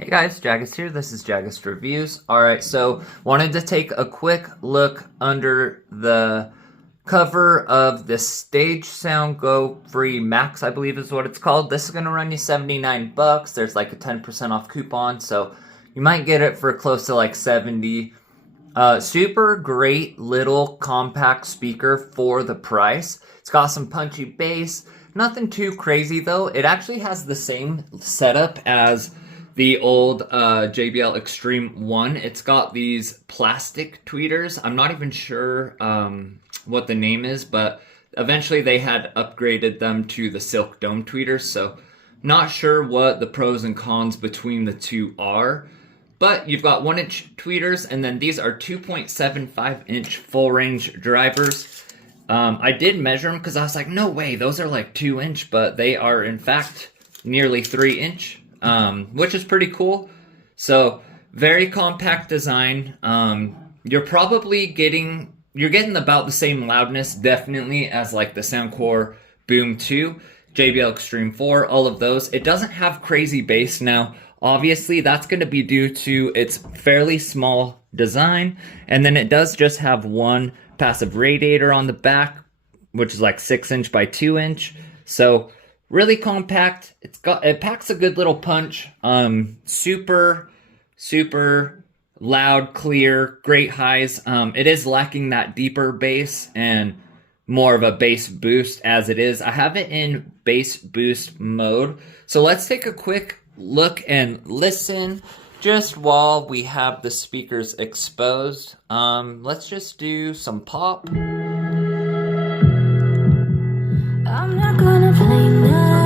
Hey guys, Jaggist here. This is Jaggist Reviews. Alright, so wanted to take a quick look under the cover of the Stage Sound GoFree Max, I believe is what it's called. This is going to run you 79 bucks. There's like a 10% off coupon, so you might get it for close to like 70. Super great little compact speaker for the price. It's got some punchy bass. Nothing too crazy though. It actually has the same setup as the old JBL Extreme 1. It's got these plastic tweeters. I'm not even sure what the name is, but eventually they had upgraded them to the Silk Dome tweeters, so not sure what the pros and cons between the two are. But you've got 1-inch tweeters, and then these are 2.75-inch full-range drivers. I did measure them because I was like, no way, those are like 2-inch, but they are in fact nearly 3-inch. Which is pretty cool. So very compact design. You're probably getting about the same loudness definitely as like the Soundcore Boom 2, JBL Extreme 4, all of those. It doesn't have crazy bass now. Obviously that's going to be due to its fairly small design, and then it does just have one passive radiator on the back, which is like 6-inch by 2-inch. So really compact. It packs a good little punch. Super loud, clear, great highs. It is lacking that deeper bass and more of a bass boost as it is. I have it in bass boost mode. So let's take a quick look and listen just while we have the speakers exposed. Let's just do some pop. I'm not gonna play nice.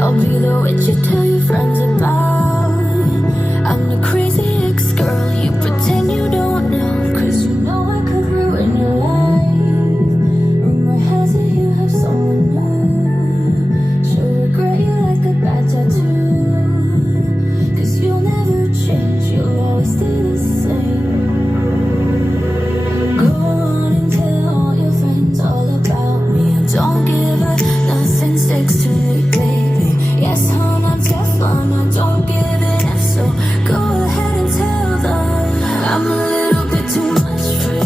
I'll be the witch you tell your friends about. I'm the crazy ex-girl you pretend you don't know, 'cause you know I could ruin your life. Rumor has it you have someone new. She'll regret you like a bad tattoo, 'cause you'll never change, you'll always stay the same. Go on and tell all your friends all about me. I don't give a nothing sticks to me, baby. Yes, hon, I'm Teflon, I don't give an F, so go ahead and tell them I'm a little bit too much for you.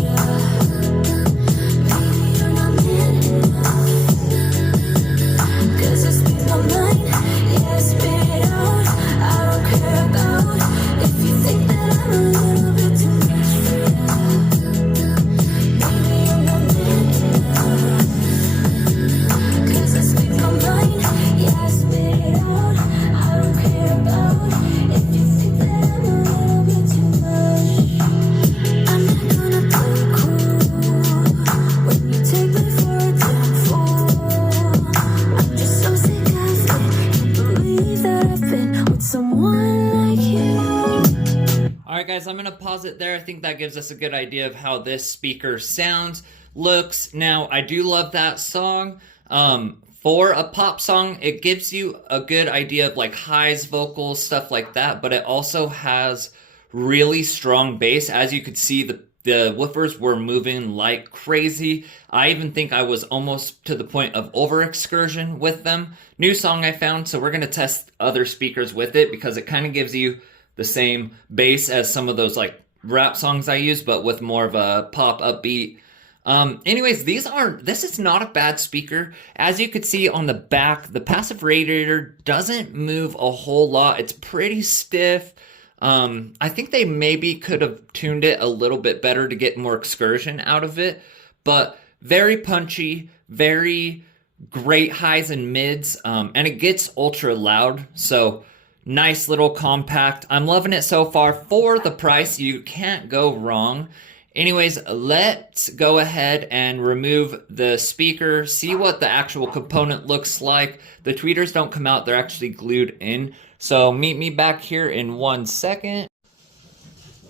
Maybe you're not man enough, 'cause I speak my mind, yeah, I spit it out. I don't care about if you think that I'm a little bit too much for you. Maybe you're not man enough, 'cause I speak my mind, yeah, I spit it out. I don't care about if you think that I'm a little bit too much. I'm not gonna play cool when you take me for a damn fool. I'm just so sick of it, can't believe that I've been with someone like you. Alright guys, I'm going to pause it there. I think that gives us a good idea of how this speaker sounds, looks. Now, I do love that song. For a pop song, it gives you a good idea of like highs, vocals, stuff like that, but it also has really strong bass. As you could see, the woofers were moving like crazy. I even think I was almost to the point of over excursion with them. New song I found, so we're going to test other speakers with it because it kind of gives you the same bass as some of those like rap songs I use, but with more of a pop upbeat. Anyways, this is not a bad speaker. As you could see on the back, the passive radiator doesn't move a whole lot. It's pretty stiff. I think they maybe could have tuned it a little bit better to get more excursion out of it, but very punchy, very great highs and mids, and it gets ultra loud, so nice little compact. I'm loving it so far. For the price, you can't go wrong. Anyways, let's go ahead and remove the speaker, see what the actual component looks like. The tweeters don't come out, they're actually glued in. So meet me back here in 1 second.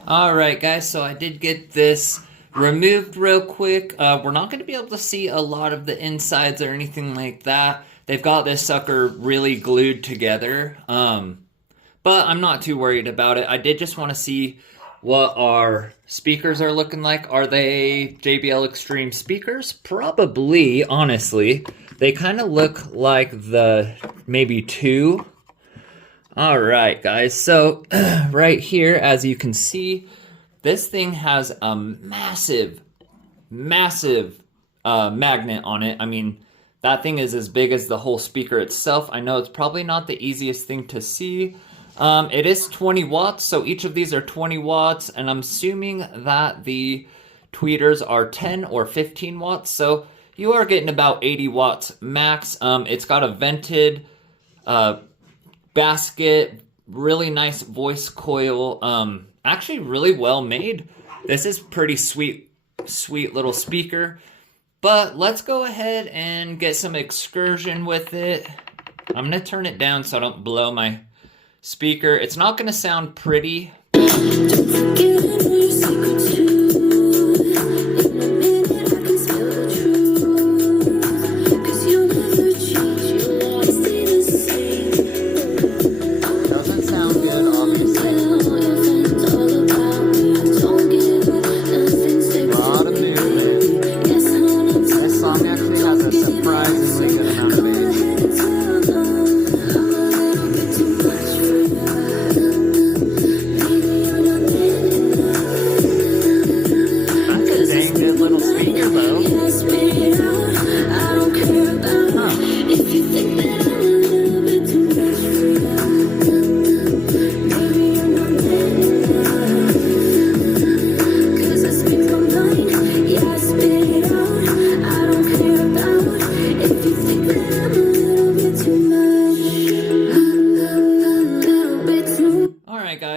Alright guys, so I did get this removed real quick. We're not going to be able to see a lot of the insides or anything like that. They've got this sucker really glued together. But I'm not too worried about it. I did just want to see what our speakers are looking like. Are they JBL Extreme speakers? Probably, honestly. They kind of look like the maybe 2 All right, guys. So right here, as you can see, this thing has a massive magnet on it. I mean, that thing is as big as the whole speaker itself. I know it's probably not the easiest thing to see. It is 20 watts, so each of these are 20 watts, and I'm assuming that the tweeters are 10 or 15 watts, so you are getting about 80 watts max. It's got a vented basket, really nice voice coil, actually really well made. This is pretty sweet little speaker. But let's go ahead and get some excursion with it. I'm gonna turn it down so I don't blow my speaker. It's not gonna sound pretty.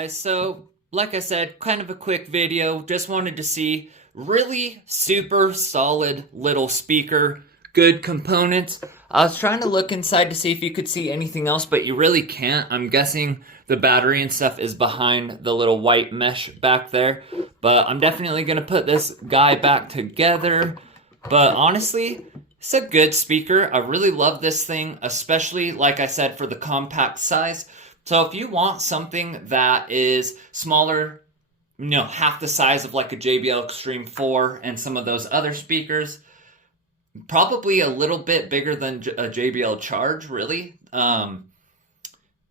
So, like I said, kind of a quick video. Just wanted to see really super solid little speaker, good components. I was trying to look inside to see if you could see anything else, but you really can't. I'm guessing the battery and stuff is behind the little white mesh back there. But I'm definitely going to put this guy back together. But honestly, it's a good speaker. I really love this thing, especially, like I said, for the compact size. So if you want something that is smaller, you know, half the size of like a JBL Extreme 4 and some of those other speakers, probably a little bit bigger than a JBL Charge, really.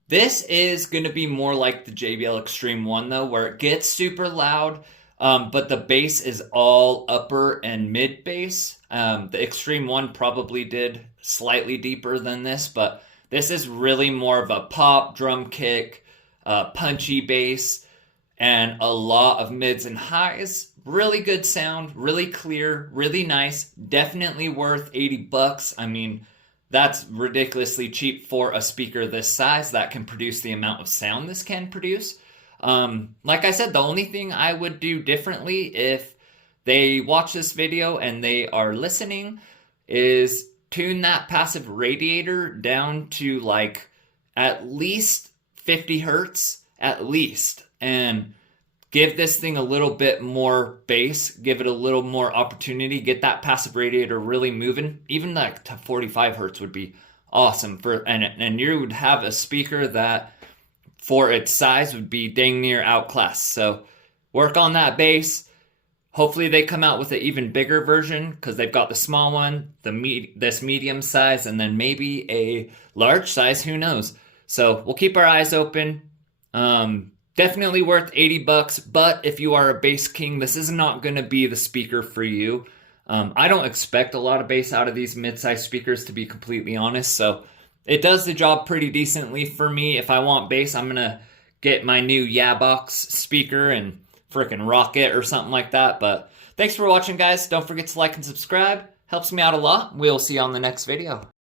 This is going to be more like the JBL Extreme 1, though, where it gets super loud, but the bass is all upper and mid bass. The Extreme 1 probably did slightly deeper than this, but this is really more of a pop, drum kick, punchy bass, and a lot of mids and highs. Really good sound, really clear, really nice. Definitely worth $80. I mean, that's ridiculously cheap for a speaker this size that can produce the amount of sound this can produce. Like I said, the only thing I would do differently if they watch this video and they are listening is tune that passive radiator down to like at least 50 hertz, at least, and give this thing a little bit more bass, give it a little more opportunity, get that passive radiator really moving. Even like to 45 hertz would be awesome for, and you would have a speaker that for its size would be dang near outclassed. So work on that bass. Hopefully they come out with an even bigger version because they've got the small one, this medium size, and then maybe a large size, who knows. So we'll keep our eyes open. Definitely worth $80, but if you are a bass king, this is not going to be the speaker for you. I don't expect a lot of bass out of these mid-size speakers, to be completely honest, so it does the job pretty decently for me. If I want bass, I'm going to get my new Yabox speaker and freaking rock it or something like that. But thanks for watching, guys. Don't forget to like and subscribe. Helps me out a lot. We'll see you on the next video.